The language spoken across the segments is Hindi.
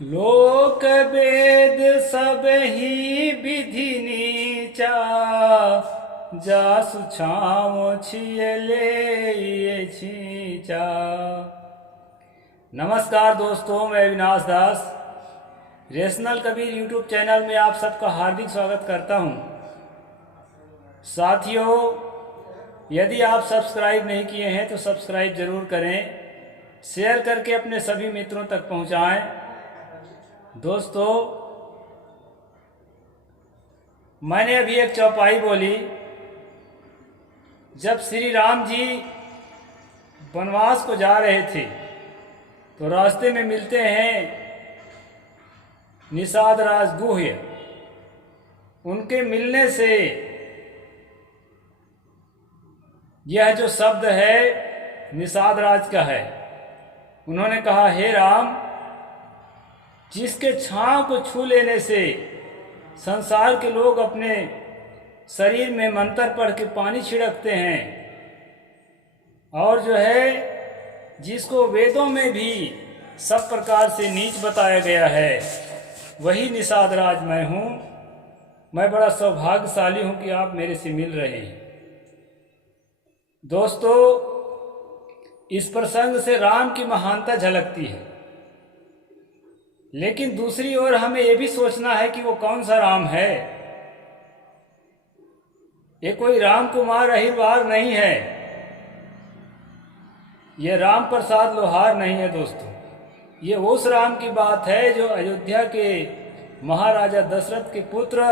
लोक वेद सब ही विधि नीचा, जासु छाँव छियले छींचा। नमस्कार दोस्तों, मैं अविनाश दास रेशनल कबीर यूट्यूब चैनल में आप सबका हार्दिक स्वागत करता हूं। साथियों, यदि आप सब्सक्राइब नहीं किए हैं तो सब्सक्राइब ज़रूर करें, शेयर करके अपने सभी मित्रों तक पहुंचाएं। दोस्तों, मैंने अभी एक चौपाई बोली। जब श्री राम जी वनवास को जा रहे थे तो रास्ते में मिलते हैं निषाद राज गुह्य। उनके मिलने से यह जो शब्द है निषाद राज का है। उन्होंने कहा, हे राम, जिसके छांव को छू लेने से संसार के लोग अपने शरीर में मंत्र पढ़ के पानी छिड़कते हैं, और जो है जिसको वेदों में भी सब प्रकार से नीच बताया गया है, वही निषाद राज मैं हूँ। मैं बड़ा सौभाग्यशाली हूँ कि आप मेरे से मिल रहे हैं। दोस्तों, इस प्रसंग से राम की महानता झलकती है, लेकिन दूसरी ओर हमें यह भी सोचना है कि वो कौन सा राम है। ये कोई राम कुमार अहिरवार नहीं है, ये राम प्रसाद लोहार नहीं है। दोस्तों, ये उस राम की बात है जो अयोध्या के महाराजा दशरथ के पुत्र,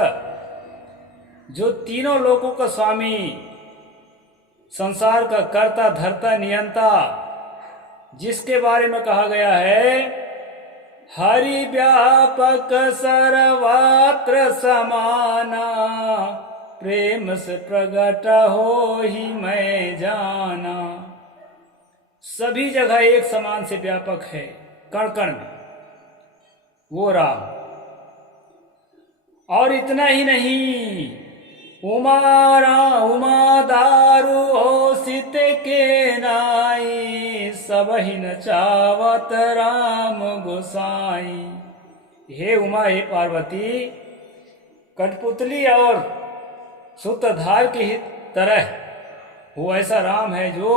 जो तीनों लोकों का स्वामी, संसार का कर्ता धर्ता नियंता, जिसके बारे में कहा गया है, हरि व्यापक सर्वत्र समाना, प्रेम से प्रगट हो ही मैं जाना। सभी जगह एक समान से व्यापक है, कण कण में, वो राम। और इतना ही नहीं, उमा दारू हो सित के नाई, सब ही नचावत राम गोसाई। हे उमा, हे पार्वती, कठपुतली और सूत्रधार की ही तरह वो ऐसा राम है जो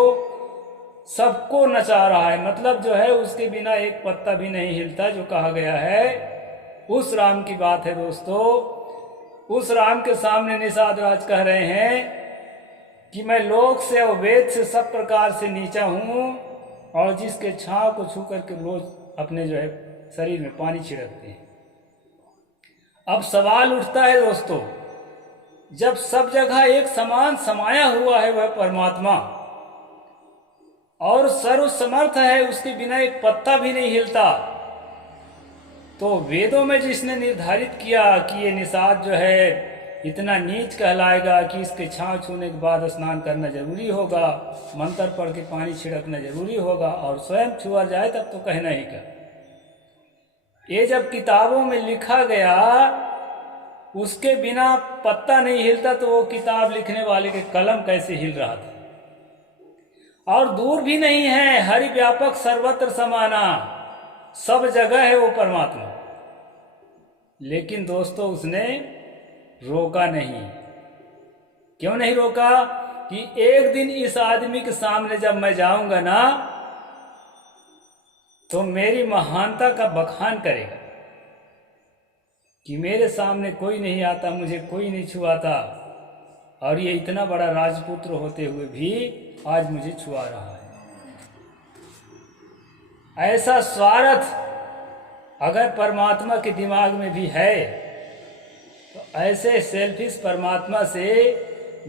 सबको नचा रहा है। मतलब जो है उसके बिना एक पत्ता भी नहीं हिलता, जो कहा गया है, उस राम की बात है। दोस्तों, उस राम के सामने निषाद राज कह रहे हैं कि मैं लोक से और वेद से सब प्रकार से नीचा हूँ, और जिसके छांव को छू करके रोज अपने जो है शरीर में पानी छिड़कते हैं। अब सवाल उठता है दोस्तों, जब सब जगह एक समान समाया हुआ है वह परमात्मा, और सर्व समर्थ है, उसके बिना एक पत्ता भी नहीं हिलता, तो वेदों में जिसने निर्धारित किया कि ये निषाद जो है इतना नीच कहलाएगा कि इसके छांव छूने के बाद स्नान करना जरूरी होगा, मंत्र पढ़ के पानी छिड़कना जरूरी होगा, और स्वयं छुआ जाए तब तो कहना ही क्या। ये जब किताबों में लिखा गया, उसके बिना पत्ता नहीं हिलता, तो वो किताब लिखने वाले के कलम कैसे हिल रहा था। और दूर भी नहीं है, हरि व्यापक सर्वत्र समाना, सब जगह है वो परमात्मा। लेकिन दोस्तों, उसने रोका नहीं। क्यों नहीं रोका? कि एक दिन इस आदमी के सामने जब मैं जाऊंगा ना, तो मेरी महानता का बखान करेगा कि मेरे सामने कोई नहीं आता, मुझे कोई नहीं छुआता, और ये इतना बड़ा राजपुत्र होते हुए भी आज मुझे छुआ रहा है। ऐसा स्वार्थ अगर परमात्मा के दिमाग में भी है, तो ऐसे सेल्फिश परमात्मा से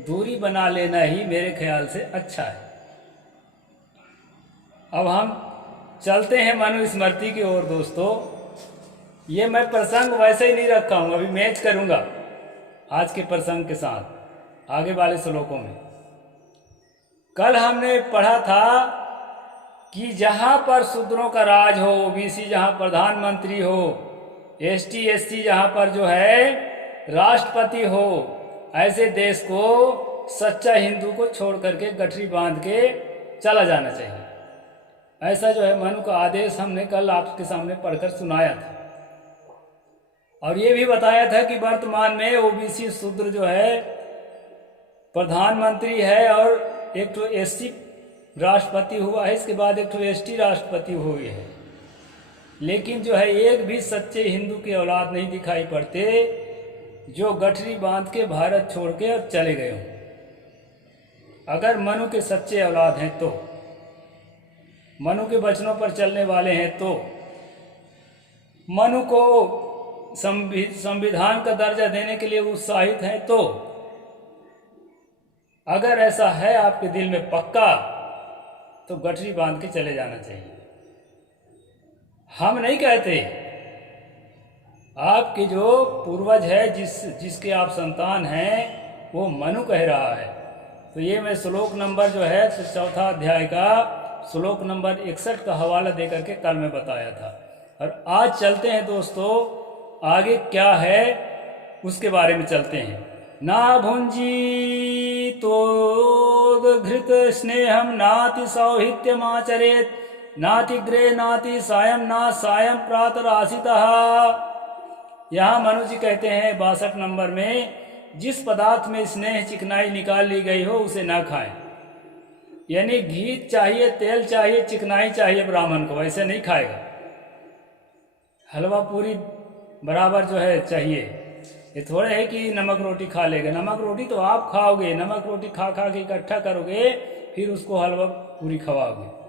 दूरी बना लेना ही मेरे ख्याल से अच्छा है। अब हम चलते हैं मनुस्मृति की ओर। दोस्तों, ये मैं प्रसंग वैसे ही नहीं रखा हूँ, अभी मैच करूँगा आज के प्रसंग के साथ आगे वाले श्लोकों में। कल हमने पढ़ा था कि जहाँ पर शूद्रों का राज हो, ओबीसी जहाँ प्रधानमंत्री हो, एसटी एससी जहाँ पर जो है राष्ट्रपति हो, ऐसे देश को सच्चा हिंदू को छोड़ करके गठरी बांध के चला जाना चाहिए। ऐसा जो है मनु का आदेश हमने कल आपके सामने पढ़कर सुनाया था। और ये भी बताया था कि वर्तमान में ओबीसी शूद्र जो है प्रधानमंत्री है, और एक तो एससी राष्ट्रपति हुआ है, इसके बाद एक तो एसटी राष्ट्रपति हुए है। लेकिन जो है एक भी सच्चे हिंदू की औलाद नहीं दिखाई पड़ते जो गठरी बांध के भारत छोड़ के और चले गए हों। अगर मनु के सच्चे औलाद हैं तो, मनु के वचनों पर चलने वाले हैं तो, मनु को संविधान का दर्जा देने के लिए उत्साहित हैं तो, अगर ऐसा है आपके दिल में पक्का, तो गठरी बांध के चले जाना चाहिए। हम नहीं कहते, आपके जो पूर्वज है, जिसके आप संतान हैं, वो मनु कह रहा है। तो ये मैं श्लोक नंबर जो है 4 अध्याय का श्लोक नंबर 61 का हवाला देकर के कल में बताया था। और आज चलते हैं दोस्तों, आगे क्या है उसके बारे में चलते हैं। ना भुंजी तो घृत स्नेहम नाति सौहित्यमाचरेत नातिग्रे नाति सायं ना सायं प्रातरासितः। यहाँ मनु जी कहते हैं 62 नंबर में, जिस पदार्थ में स्नेह चिकनाई निकाल ली गई हो उसे ना खाएं। यानी घी चाहिए, तेल चाहिए, चिकनाई चाहिए ब्राह्मण को, वैसे नहीं खाएगा। हलवा पूरी बराबर जो है चाहिए। ये थोड़े है कि नमक रोटी खा लेगा। नमक रोटी तो आप खाओगे, नमक रोटी खा खा के इकट्ठा करोगे, फिर उसको हलवा पूरी खवाओगे।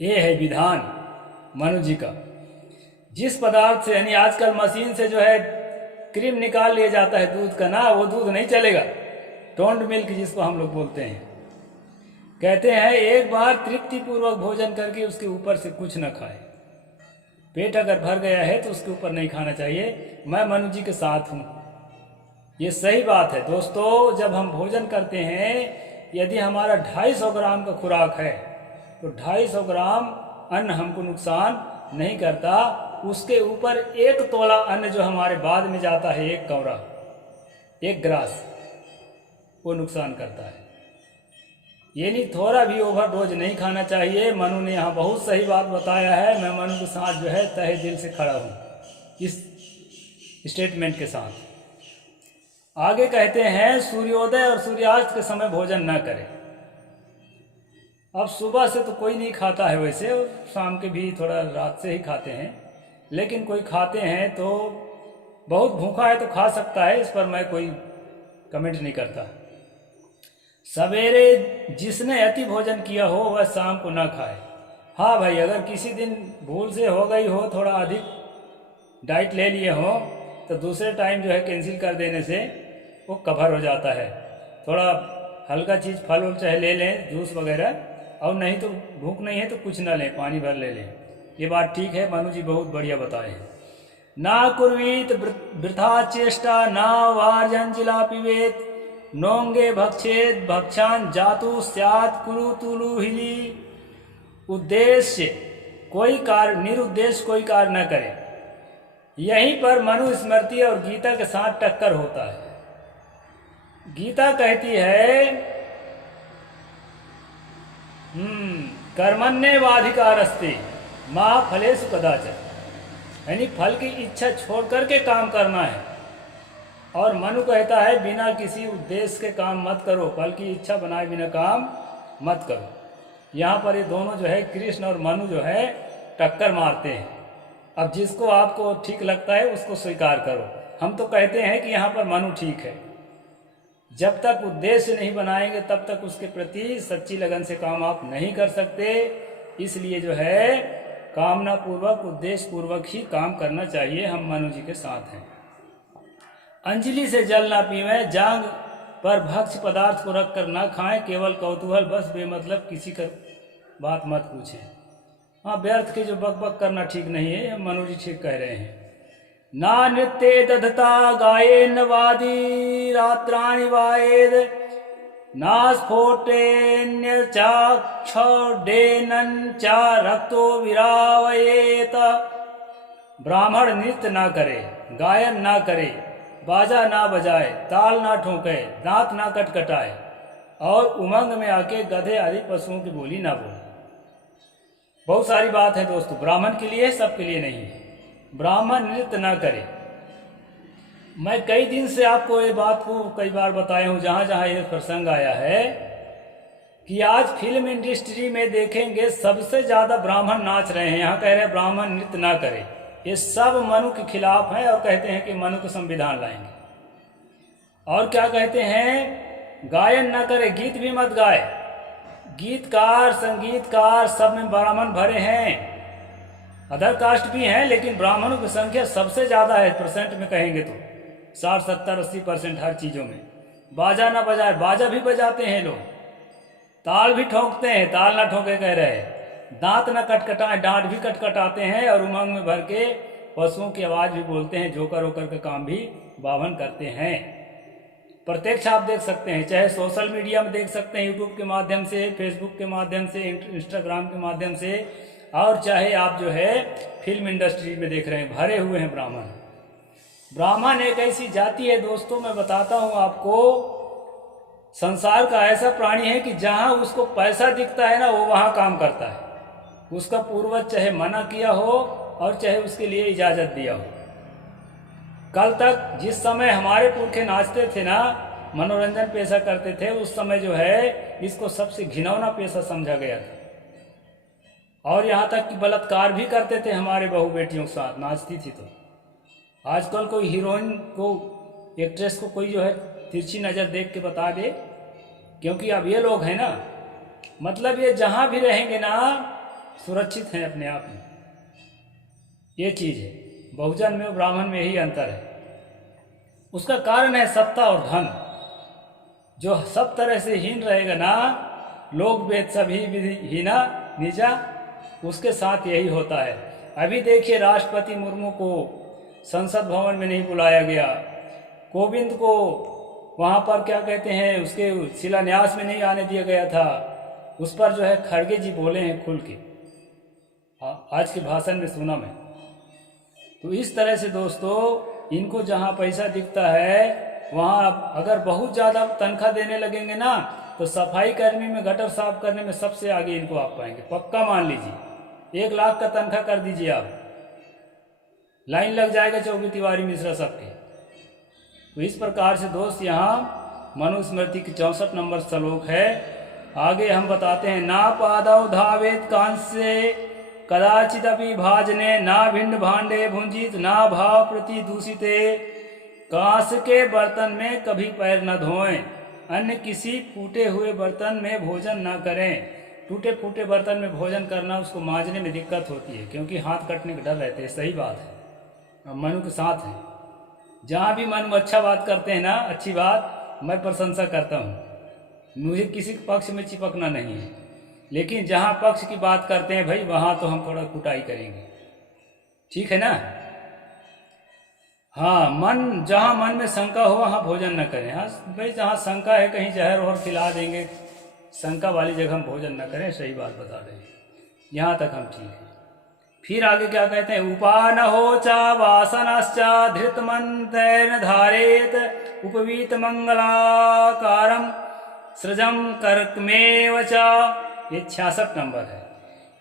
ये है विधान मनु जी का। जिस पदार्थ से, यानी आजकल मशीन से जो है क्रीम निकाल लिया जाता है दूध का, ना वो दूध नहीं चलेगा। टोंड मिल्क जिसको हम लोग बोलते हैं। कहते हैं एक बार तृप्ति पूर्वक भोजन करके उसके ऊपर से कुछ न खाए। पेट अगर भर गया है तो उसके ऊपर नहीं खाना चाहिए। मैं मनु जी के साथ हूँ, ये सही बात है दोस्तों। जब हम भोजन करते हैं, यदि हमारा 250 ग्राम का खुराक है तो 250 ग्राम अन्न हमको नुकसान नहीं करता। उसके ऊपर 1 तोला अन्न जो हमारे बाद में जाता है, 1 कौरा, 1 ग्रास, वो नुकसान करता है। यानी थोड़ा भी ओवरडोज नहीं खाना चाहिए। मनु ने यहाँ बहुत सही बात बताया है। मैं मनु के साथ जो है तहे दिल से खड़ा हूँ इस स्टेटमेंट के साथ। आगे कहते हैं सूर्योदय और सूर्यास्त के समय भोजन न करें। अब सुबह से तो कोई नहीं खाता है वैसे, और शाम के भी थोड़ा रात से ही खाते हैं, लेकिन कोई खाते हैं तो बहुत भूखा है तो खा सकता है, इस पर मैं कोई कमेंट नहीं करता। सवेरे जिसने अति भोजन किया हो वह शाम को ना खाए। हाँ भाई, अगर किसी दिन भूल से हो गई हो, थोड़ा अधिक डाइट ले लिए हो, तो दूसरे टाइम जो है कैंसिल कर देने से वो कवर हो जाता है। थोड़ा हल्का चीज़ फल उल चाहे ले लें, जूस वगैरह, और नहीं तो भूख नहीं है तो कुछ ना लें, पानी भर ले लें। ये बात ठीक है, मनु जी बहुत बढ़िया बताए हैं। ना कुर्वीत वृथा चेष्टा ना वार्जंजिला पिबेत नोंगे भक्षेत भक्षान जातु स्यात् कुरु तुलु हिली। उद्देश्य कोई कार्य, निरुद्देश्य कोई कार्य न करे। यहीं पर मनु स्मृति और गीता के साथ टक्कर होता है। गीता कहती है कर्मण्येवाधिकारस्ते मा फलेषु कदाचन, यानी फल की इच्छा छोड़ करके काम करना है। और मनु कहता है बिना किसी उद्देश्य के काम मत करो, फल की इच्छा बनाए बिना काम मत करो। यहाँ पर ये दोनों जो है, कृष्ण और मनु जो है टक्कर मारते हैं। अब जिसको आपको ठीक लगता है उसको स्वीकार करो। हम तो कहते हैं कि यहाँ पर मनु ठीक है। जब तक उद्देश्य नहीं बनाएंगे तब तक उसके प्रति सच्ची लगन से काम आप नहीं कर सकते। इसलिए जो है कामना पूर्वक, उद्देश्य पूर्वक ही काम करना चाहिए। हम मनु जी के साथ हैं। अंजलि से जल ना पीवें, जांग पर भक्ष्य पदार्थ को रख कर ना खाएं, केवल कौतूहल बस, बेमतलब किसी का बात मत पूछें। हाँ, व्यर्थ के जो बक बक करना ठीक नहीं है, मनु जी ठीक कह रहे हैं। ना नृत्ये दधता गायेन वादी रात्राणि वायेद ना स्फोटेन्य चाक्षौडेनन चा रक्तो विरावयेत। ब्राह्मण नृत्य ना करे, गायन ना करे, बाजा ना बजाए, ताल ना ठोके, दांत ना कटकटाए, और उमंग में आके गधे आदि पशुओं की बोली ना बोले। बहुत सारी बात है दोस्तों, ब्राह्मण के लिए, सबके लिए नहीं है। ब्राह्मण नृत्य ना करे, मैं कई दिन से आपको ये बात को कई बार बताया हूँ, जहाँ जहाँ ये प्रसंग आया है कि आज फिल्म इंडस्ट्री में देखेंगे सबसे ज़्यादा ब्राह्मण नाच रहे हैं। यहाँ कह रहे हैं ब्राह्मण नृत्य ना करे, ये सब मनु के खिलाफ है और कहते हैं कि मनु को संविधान लाएंगे। और क्या कहते हैं, गायन ना करे, गीत भी मत गाए। गीतकार संगीतकार सब में ब्राह्मण भरे हैं, अदर कास्ट भी हैं, लेकिन ब्राह्मणों की संख्या सबसे ज़्यादा है। परसेंट में कहेंगे तो 60, 70, 80% हर चीज़ों में। बाजा ना बजाए, बाजा भी बजाते हैं लोग, ताल भी ठोकते हैं, ताल ना ठोके कह रहे हैं। दांत ना कटकटाएं, डांट भी कटकटाते हैं और उमंग में भर के पशुओं की आवाज़ भी बोलते हैं, जोकर होकर का काम भी बावन करते हैं। प्रत्यक्ष आप देख सकते हैं, चाहे सोशल मीडिया में देख सकते हैं, यूट्यूब के माध्यम से, फेसबुक के माध्यम से, इंस्टाग्राम के माध्यम से, और चाहे आप जो है फिल्म इंडस्ट्री में देख रहे हैं, भरे हुए हैं ब्राह्मण। ब्राह्मण एक ऐसी जाति है दोस्तों, मैं बताता हूँ आपको, संसार का ऐसा प्राणी है कि जहाँ उसको पैसा दिखता है ना, वो वहाँ काम करता है। उसका पूर्वज चाहे मना किया हो और चाहे उसके लिए इजाज़त दिया हो। कल तक जिस समय हमारे पुरखे नाचते थे ना, मनोरंजन पेशा करते थे, उस समय जो है इसको सबसे घिनौना पेशा समझा गया था। और यहाँ तक कि बलात्कार भी करते थे हमारे बहू बेटियों के साथ, नाचती थी तो। आजकल कोई हीरोइन को, एक्ट्रेस को कोई जो है तिरछी नज़र देख के बता दे, क्योंकि अब ये लोग हैं ना, मतलब ये जहाँ भी रहेंगे ना सुरक्षित हैं अपने आप में। ये चीज़ है, बहुजन में और ब्राह्मण में यही अंतर है। उसका कारण है सत्ता और धन। जो सब तरह से हीन रहेगा ना, लोग वेद सभी विधि हीना नीचा, उसके साथ यही होता है। अभी देखिए राष्ट्रपति मुर्मू को संसद भवन में नहीं बुलाया गया, कोविंद को वहाँ पर क्या कहते हैं उसके शिलान्यास में नहीं आने दिया गया था। उस पर जो है खड़गे जी बोले हैं खुल के, आज के भाषण में सुना मैं। तो इस तरह से दोस्तों, इनको जहाँ पैसा दिखता है वहाँ अगर बहुत ज़्यादा तनख्वाह देने लगेंगे ना, तो सफाई कर्मी में, गटर साफ करने में सबसे आगे इनको आप पाएंगे, पक्का मान लीजिए। 1 लाख का तनख्वाह कर दीजिए आप, लाइन लग जाएगा चौकी तिवारी मिश्रा सबके। तो इस प्रकार से दोस्त यहाँ मनुस्मृति की 64 नंबर श्लोक है। आगे हम बताते हैं, ना पादौ धावेत कांस्य कदाचित अभी भाजने, ना भिंड भांडे भुंजित, ना भाव प्रति दूषिते। कांस के बर्तन में कभी पैर न धोएं, अन्य किसी फूटे हुए बर्तन में भोजन न करें। टूटे फूटे बर्तन में भोजन करना, उसको मांजने में दिक्कत होती है, क्योंकि हाथ कटने का डर रहते हैं। सही बात है, अब मनु के साथ है। जहाँ भी मनु अच्छा बात करते हैं ना, अच्छी बात, मैं प्रशंसा करता हूँ, मुझे किसी पक्ष में चिपकना नहीं है। लेकिन जहाँ पक्ष की बात करते हैं भाई, वहाँ तो हम थोड़ा कुटाई करेंगे, ठीक है ना। हाँ, मन, जहाँ मन में शंका हो वहाँ भोजन न करें। हाँ भाई, जहाँ शंका है कहीं जहर और खिला देंगे, शंका वाली जगह हम भोजन न करें, सही बात बता रहे हैं। यहाँ तक हम ठीक है। फिर आगे क्या कहते हैं, उपानहो चा वासनश्चा धृतमंत्रेण धारेत, उपवीत मंगलाकारम सृजम कर्कमेव चा। ये 66 नंबर है।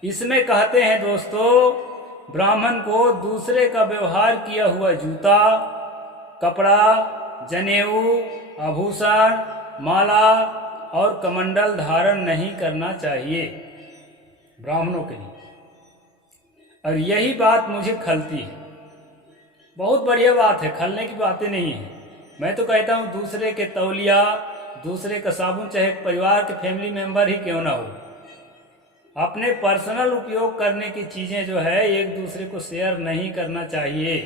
इसमें कहते हैं दोस्तों, ब्राह्मण को दूसरे का व्यवहार किया हुआ जूता, कपड़ा, जनेऊ, आभूषण, माला और कमंडल धारण नहीं करना चाहिए ब्राह्मणों के लिए। और यही बात मुझे खलती है। बहुत बढ़िया बात है, खलने की बातें नहीं है। मैं तो कहता हूँ दूसरे के तौलिया, दूसरे का साबुन, चाहे परिवार के फैमिली मेंबर ही क्यों ना हो, अपने पर्सनल उपयोग करने की चीज़ें जो है एक दूसरे को शेयर नहीं करना चाहिए।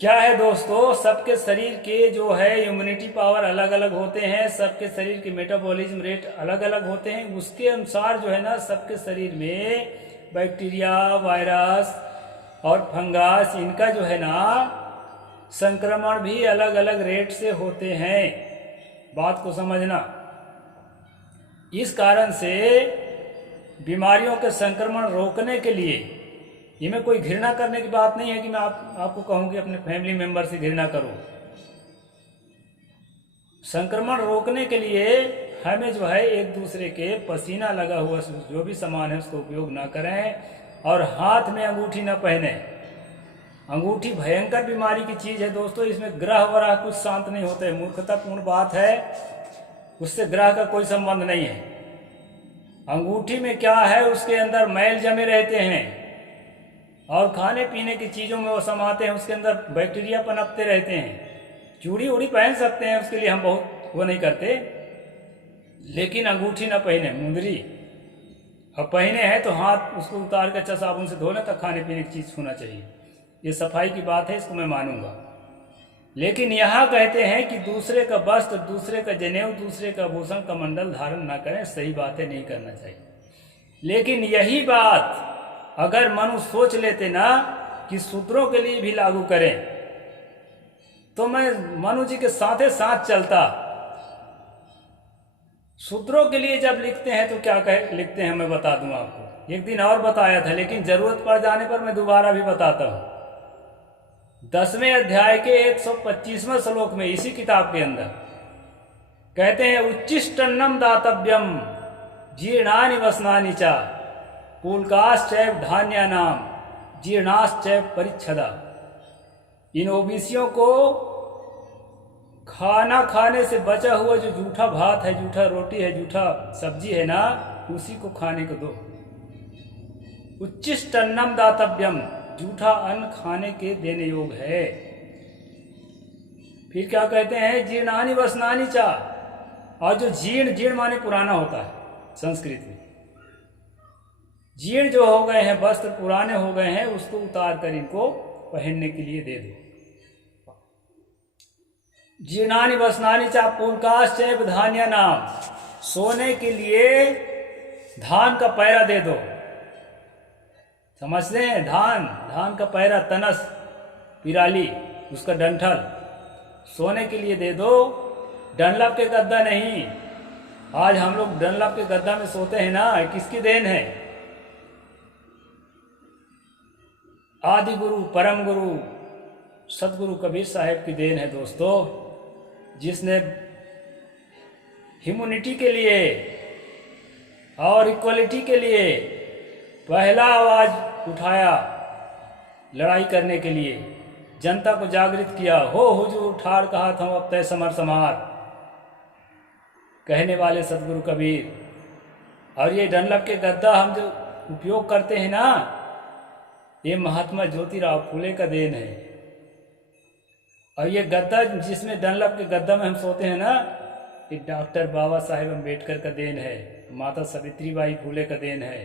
क्या है दोस्तों, सबके शरीर के जो है इम्यूनिटी पावर अलग अलग होते हैं, सबके शरीर के मेटाबॉलिज्म रेट अलग अलग होते हैं। उसके अनुसार जो है ना, सबके शरीर में बैक्टीरिया, वायरस और फंगस, इनका जो है ना संक्रमण भी अलग अलग रेट से होते हैं। बात को समझना। इस कारण से बीमारियों के संक्रमण रोकने के लिए, ये में कोई घृणा करने की बात नहीं है कि मैं आपको कहूँ कि अपने फैमिली मेंबर से घृणा करो। संक्रमण रोकने के लिए हमें जो है एक दूसरे के पसीना लगा हुआ जो भी सामान है उसका उपयोग ना करें, और हाथ में अंगूठी ना पहने। अंगूठी भयंकर बीमारी की चीज है दोस्तों। इसमें ग्रह वरह कुछ शांत नहीं होते, मूर्खतापूर्ण बात है, उससे ग्रह का कोई संबंध नहीं है। अंगूठी में क्या है, उसके अंदर मैल जमे रहते हैं और खाने पीने की चीज़ों में वो समाते हैं, उसके अंदर बैक्टीरिया पनपते रहते हैं। चूड़ी उड़ी पहन सकते हैं, उसके लिए हम बहुत वो नहीं करते, लेकिन अंगूठी ना पहने, मुंदरी। अब पहने हैं तो हाथ उसको उतार कर अच्छा साबुन से धो लें, तब खाने पीने की चीज़ छूना चाहिए। ये सफाई की बात है, इसको मैं मानूंगा। लेकिन यहाँ कहते हैं कि दूसरे का वस्त्र, दूसरे का जनेऊ, दूसरे का भूषण का मंडल धारण ना करें। सही बात है, नहीं करना चाहिए। लेकिन यही बात अगर मनुष्य सोच लेते ना कि शूद्रों के लिए भी लागू करें, तो मैं मनु जी के साथ साथ चलता। शूद्रों के लिए जब लिखते हैं तो क्या लिखते हैं, मैं बता दूं आपको। एक दिन और बताया था, लेकिन जरूरत पड़ जाने पर मैं दोबारा भी बताता हूं। 10वें अध्याय के 125वें श्लोक में इसी किताब के अंदर कहते हैं, उच्चिष्टन्नम दातव्यम जीर्णानि वसनानि च पुलकाश्चैव धान्यानाम जीर्णाश्चैव परिच्छदा। इन ओबीसियों को खाना खाने से बचा हुआ जो जूठा भात है, जूठा रोटी है, जूठा सब्जी है ना, उसी को खाने को दो। उच्चिष्टन्नम दातव्यम, जूठा अन्न खाने के देने योग है। फिर क्या कहते हैं, जीर्णानि वसनानि च। और जो जीर्ण, जीर्ण माने पुराना होता है संस्कृत में। जीर्ण जो हो गए हैं, वस्त्र पुराने हो गए हैं, उसको उतार कर इनको पहनने के लिए दे दो। जीर्णानि वसनानि च पुलकाश्चैव धान्यानाम, सोने के लिए धान का पैरा दे दो। समझते हैं, धान का पैरा, तनस, पिराली, उसका डंठल सोने के लिए दे दो। डनलप के गद्दा नहीं। आज हम लोग डनलप के गद्दा में सोते हैं ना, किसकी देन है? आदि गुरु, परम गुरु सतगुरु कबीर साहब की देन है दोस्तों, जिसने ह्यूमैनिटी के लिए और इक्वलिटी के लिए पहला आवाज उठाया लड़ाई करने के लिए, जनता को जागृत किया। हो हुजूर ठाड़ कहा था अब तय समर समार, कहने वाले सतगुरु कबीर। और ये डनलप के गद्दा हम जो उपयोग करते हैं ना, ये महात्मा ज्योतिराव फूले का देन है। और ये गद्दा, जिसमें डनलप के गद्दा में हम सोते हैं ना, ये डॉक्टर बाबा साहेब अम्बेडकर का देन है, माता सावित्रीबाई फूले का देन है।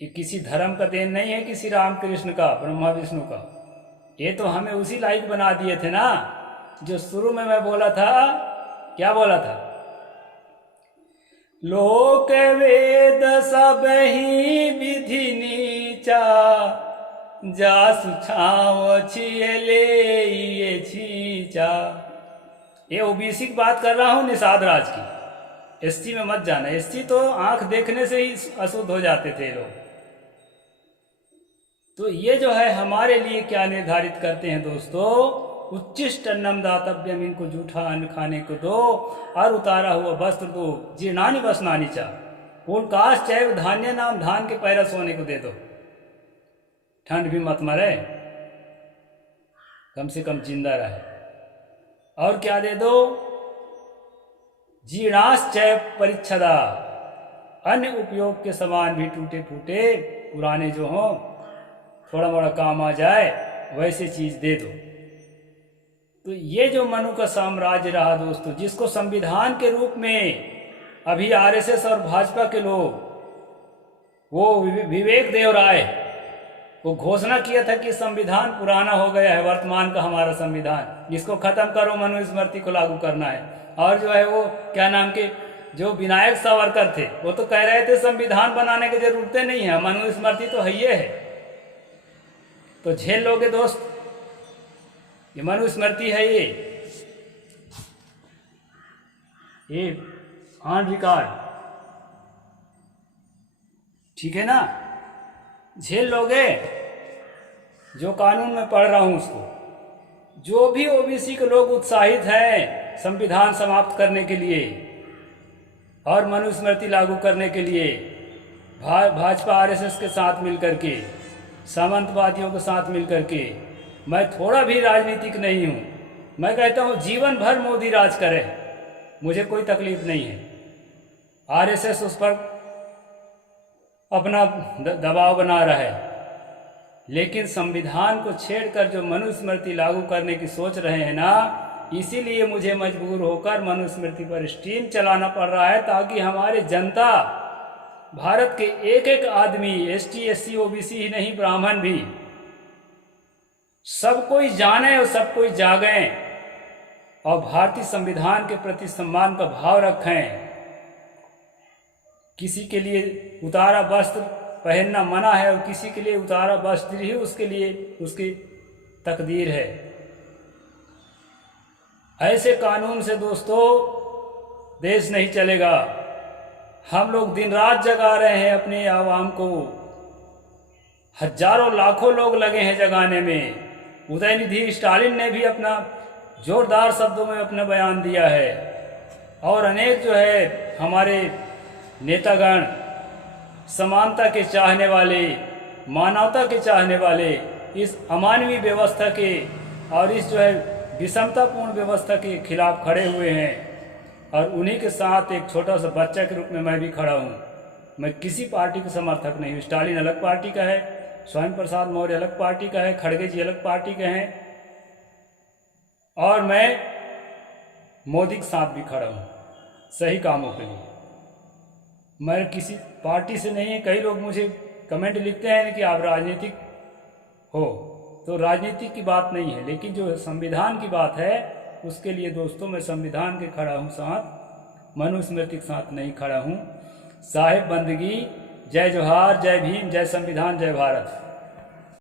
ये किसी धर्म का देन नहीं है, किसी रामकृष्ण का, ब्रह्मा विष्णु का। ये तो हमें उसी लायक बना दिए थे ना, जो शुरू में मैं बोला था। क्या बोला था? लोक वेद सब ही विधि नीचा, जासु छाव छियले ये छीचा। ये ओबीसी की बात कर रहा हूं, निषाद राज की। एसटी में मत जाना, एसटी तो आंख देखने से ही अशुद्ध हो जाते थे लोग। तो ये जो है हमारे लिए क्या निर्धारित करते हैं दोस्तों, उच्चिष्ट अन्नम दातव्यम, इनको जूठा अन्न खाने को दो और उतारा हुआ वस्त्र दो। जीर्णानि वसनानि च पुलकाश्चैव धान्यानाम, धान के पैरा सोने को दे दो। ठंड भी मत मरे, कम से कम जिंदा रहे। और क्या दे दो? जीर्णाश्चैव परिच्छदा, अन्य उपयोग के सामान भी टूटे फूटे पुराने जो हों, थोड़ा मोड़ा काम आ जाए, वैसे चीज दे दो। तो ये जो मनु का साम्राज्य रहा दोस्तों, जिसको संविधान के रूप में अभी आरएसएस और भाजपा के लोग, वो विवेक देव राय, वो घोषणा किया था कि संविधान पुराना हो गया है, वर्तमान का हमारा संविधान, इसको खत्म करो, मनुस्मृति को लागू करना है। और जो है वो क्या नाम के जो विनायक सावरकर थे, वो तो कह रहे थे संविधान बनाने की जरूरत नहीं है, मनुस्मृति तो है ही है। तो झेल लोगे दोस्त, ये मनुस्मृति है, ये ऑन रिकॉर्ड, ठीक है ना? झेल लोगे? जो कानून में पढ़ रहा हूं उसको। जो भी ओबीसी के लोग उत्साहित हैं संविधान समाप्त करने के लिए और मनुस्मृति लागू करने के लिए, भाजपा आरएसएस के साथ मिलकर के, सामंतवादियों के साथ मिलकर के। मैं थोड़ा भी राजनीतिक नहीं हूँ। मैं कहता हूँ जीवन भर मोदी राज करे, मुझे कोई तकलीफ नहीं है। आरएसएस उस पर अपना दबाव बना रहा है, लेकिन संविधान को छेड़कर जो मनुस्मृति लागू करने की सोच रहे हैं ना, इसीलिए मुझे मजबूर होकर मनुस्मृति पर स्ट्रीम चलाना पड़ रहा है, ताकि हमारे जनता, भारत के एक एक आदमी, एसटी एससी ओबीसी ही नहीं, ब्राह्मण भी, सब कोई जाने और सब कोई जागें और भारतीय संविधान के प्रति सम्मान का भाव रखें। किसी के लिए उतारा वस्त्र पहनना मना है और किसी के लिए उतारा वस्त्र ही उसके लिए उसकी तकदीर है। ऐसे कानून से दोस्तों देश नहीं चलेगा। हम लोग दिन रात जगा रहे हैं अपने आवाम को, हजारों लाखों लोग लगे हैं जगाने में। उदयनिधि स्टालिन ने भी अपना जोरदार शब्दों में अपना बयान दिया है, और अनेक जो है हमारे नेतागण, समानता के चाहने वाले, मानवता के चाहने वाले, इस अमानवीय व्यवस्था के और इस जो है विषमतापूर्ण व्यवस्था के खिलाफ खड़े हुए हैं। और उन्हीं के साथ एक छोटा सा बच्चा के रूप में मैं भी खड़ा हूँ। मैं किसी पार्टी का समर्थक नहीं हूँ। स्टालिन अलग पार्टी का है, स्वयं प्रसाद मौर्य अलग पार्टी का है, खड़गे जी अलग पार्टी के हैं, और मैं मोदी के साथ भी खड़ा हूँ सही कामों के लिए। मैं किसी पार्टी से नहीं है। कई लोग मुझे कमेंट लिखते हैं कि आप राजनीतिक हो, तो राजनीति की बात नहीं है, लेकिन जो संविधान की बात है उसके लिए दोस्तों मैं संविधान के खड़ा हूँ साथ, मनुस्मृति के साथ नहीं खड़ा हूँ। साहिब बंदगी, जय जोहार, जय भीम, जय संविधान, जय भारत।